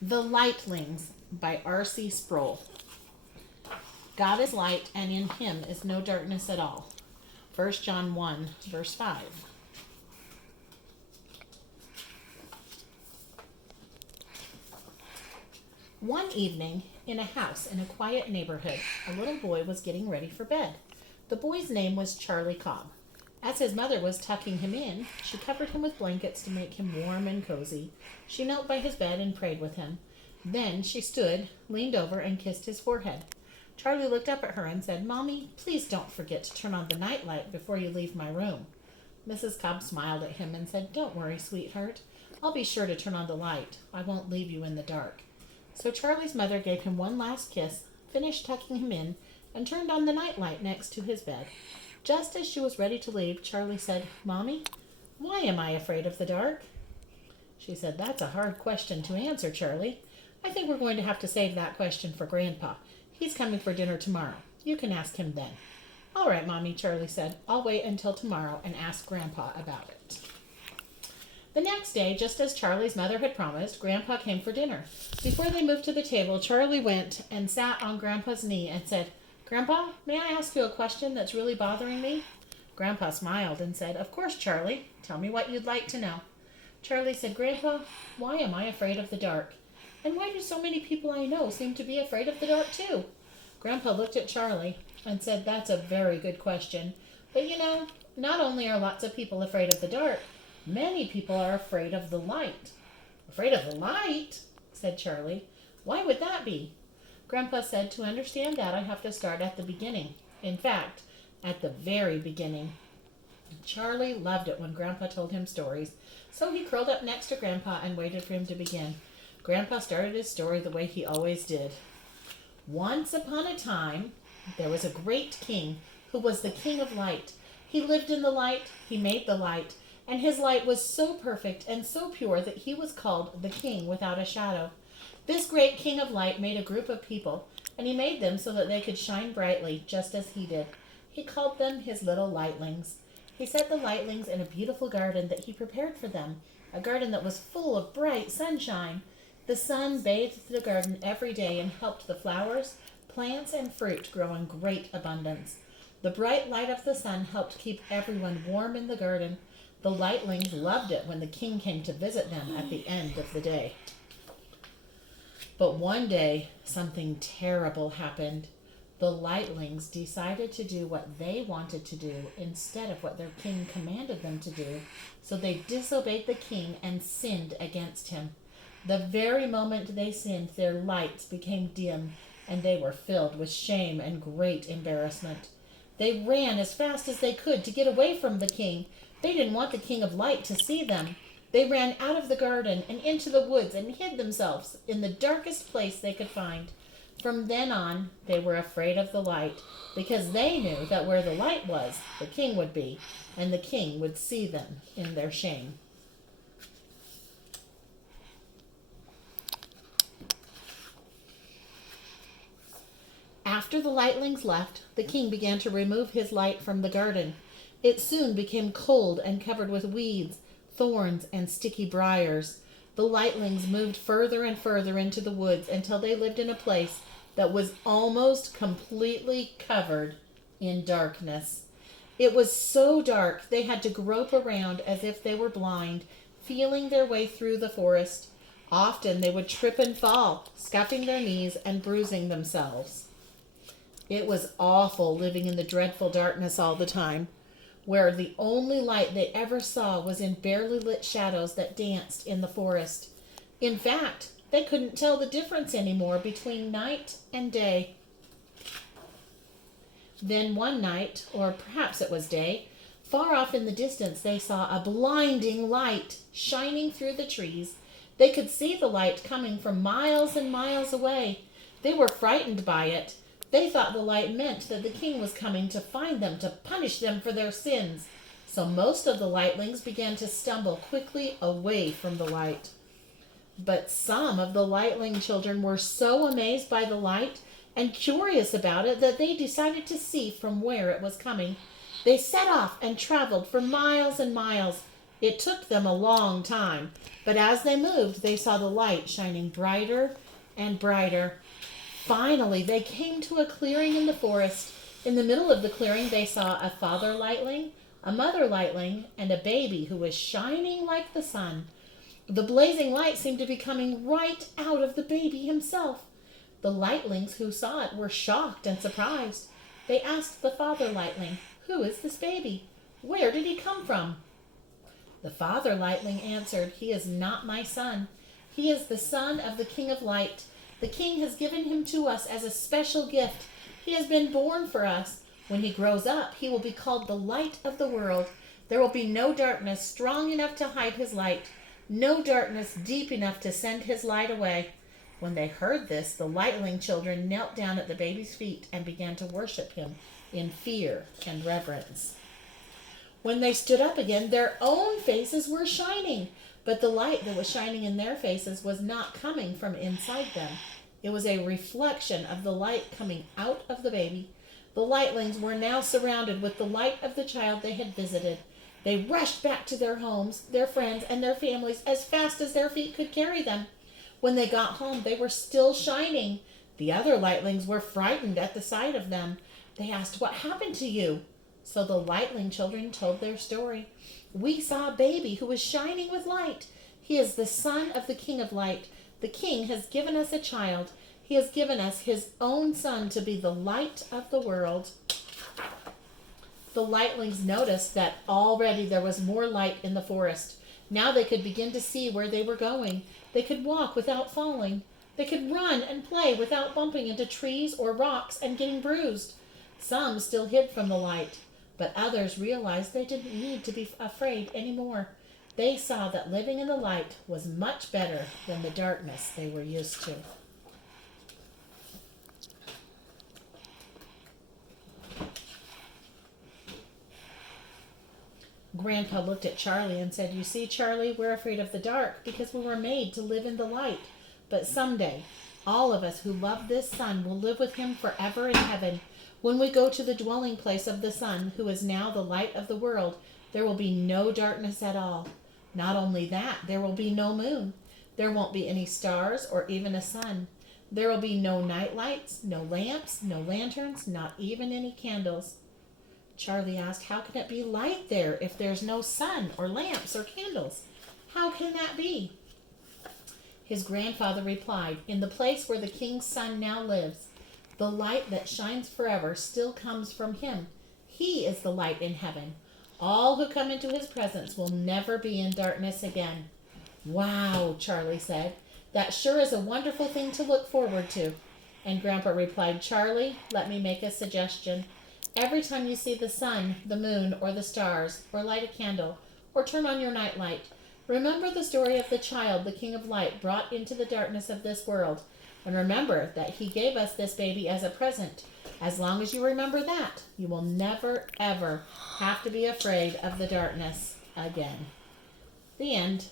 The Lightlings by R.C. Sproul. God is light, and in him is no darkness at all. 1 John 1, verse 5. One evening, in a house in a quiet neighborhood, a little boy was getting ready for bed. The boy's name was Charlie Cobb. As his mother was tucking him in, she covered him with blankets to make him warm and cozy. She knelt by his bed and prayed with him. Then she stood, leaned over, and kissed his forehead. Charlie looked up at her and said, "Mommy, please don't forget to turn on the nightlight before you leave my room." Mrs. Cobb smiled at him and said, "Don't worry, sweetheart. I'll be sure to turn on the light. I won't leave you in the dark." So Charlie's mother gave him one last kiss, finished tucking him in, and turned on the nightlight next to his bed. Just as she was ready to leave, Charlie said, "Mommy, why am I afraid of the dark?" She said, "That's a hard question to answer, Charlie. I think we're going to have to save that question for Grandpa. He's coming for dinner tomorrow. You can ask him then." "All right, Mommy," Charlie said. "I'll wait until tomorrow and ask Grandpa about it." The next day, just as Charlie's mother had promised, Grandpa came for dinner. Before they moved to the table, Charlie went and sat on Grandpa's knee and said, "Grandpa, may I ask you a question that's really bothering me?" Grandpa smiled and said, "Of course, Charlie. Tell me what you'd like to know." Charlie said, "Grandpa, why am I afraid of the dark? And why do so many people I know seem to be afraid of the dark too?" Grandpa looked at Charlie and said, "That's a very good question. But not only are lots of people afraid of the dark, many people are afraid of the light." "Afraid of the light?" said Charlie. "Why would that be?" Grandpa said, "To understand that, I have to start at the beginning. In fact, at the very beginning." Charlie loved it when Grandpa told him stories, so he curled up next to Grandpa and waited for him to begin. Grandpa started his story the way he always did. "Once upon a time, there was a great king who was the king of light. He lived in the light, he made the light, and his light was so perfect and so pure that he was called the king without a shadow. This great king of light made a group of people, and he made them so that they could shine brightly, just as he did. He called them his little lightlings. He set the lightlings in a beautiful garden that he prepared for them, a garden that was full of bright sunshine. The sun bathed the garden every day and helped the flowers, plants, and fruit grow in great abundance. The bright light of the sun helped keep everyone warm in the garden. The lightlings loved it when the king came to visit them at the end of the day. But one day, something terrible happened. The lightlings decided to do what they wanted to do instead of what their king commanded them to do, so they disobeyed the king and sinned against him. The very moment they sinned, their lights became dim, and they were filled with shame and great embarrassment. They ran as fast as they could to get away from the king. They didn't want the king of light to see them. They ran out of the garden and into the woods and hid themselves in the darkest place they could find. From then on, they were afraid of the light, because they knew that where the light was, the king would be, and the king would see them in their shame. After the lightlings left, the king began to remove his light from the garden. It soon became cold and covered with weeds, thorns, and sticky briars. The lightlings moved further and further into the woods until they lived in a place that was almost completely covered in darkness. It was so dark they had to grope around as if they were blind, feeling their way through the forest. Often they would trip and fall, scuffing their knees and bruising themselves. It was awful living in the dreadful darkness all the time, where the only light they ever saw was in barely lit shadows that danced in the forest. In fact, they couldn't tell the difference anymore between night and day. Then one night, or perhaps it was day, far off in the distance they saw a blinding light shining through the trees. They could see the light coming from miles and miles away. They were frightened by it. They thought the light meant that the king was coming to find them, to punish them for their sins. So most of the lightlings began to stumble quickly away from the light. But some of the lightling children were so amazed by the light and curious about it that they decided to see from where it was coming. They set off and traveled for miles and miles. It took them a long time, but as they moved, they saw the light shining brighter and brighter. Finally, they came to a clearing in the forest. In the middle of the clearing, they saw a father lightling, a mother lightling, and a baby who was shining like the sun. The blazing light seemed to be coming right out of the baby himself. The lightlings who saw it were shocked and surprised. They asked the father lightling, "Who is this baby? Where did he come from?" The father lightling answered, "He is not my son. He is the son of the King of Light. The king has given him to us as a special gift. He has been born for us. When he grows up, he will be called the light of the world. There will be no darkness strong enough to hide his light, no darkness deep enough to send his light away." When they heard this, the lightling children knelt down at the baby's feet and began to worship him in fear and reverence. When they stood up again, their own faces were shining, but the light that was shining in their faces was not coming from inside them. It was a reflection of the light coming out of the baby. The lightlings were now surrounded with the light of the child they had visited. They rushed back to their homes, their friends, and their families as fast as their feet could carry them. When they got home, they were still shining. The other lightlings were frightened at the sight of them. They asked, "What happened to you?" So the lightling children told their story. "We saw a baby who was shining with light. He is the son of the King of Light. The king has given us a child. He has given us his own son to be the light of the world." The lightlings noticed that already there was more light in the forest. Now they could begin to see where they were going. They could walk without falling. They could run and play without bumping into trees or rocks and getting bruised. Some still hid from the light, but others realized they didn't need to be afraid anymore. They saw that living in the light was much better than the darkness they were used to. Grandpa looked at Charlie and said, "You see, Charlie, we're afraid of the dark because we were made to live in the light. But someday, all of us who love this sun will live with him forever in heaven. When we go to the dwelling place of the sun, who is now the light of the world, there will be no darkness at all. Not only that, there will be no moon. There won't be any stars or even a sun. There will be no night lights, no lamps, no lanterns, not even any candles." Charlie asked, "How can it be light there if there's no sun or lamps or candles? How can that be?" His grandfather replied, "In the place where the king's son now lives, the light that shines forever still comes from him. He is the light in heaven. All who come into his presence will never be in darkness again." "Wow," Charlie said. "That sure is a wonderful thing to look forward to." And Grandpa replied, "Charlie, let me make a suggestion. Every time you see the sun, the moon, or the stars, or light a candle, or turn on your nightlight, remember the story of the child the King of Light brought into the darkness of this world, and remember that he gave us this baby as a present. As long as you remember that, you will never, ever have to be afraid of the darkness again." The end.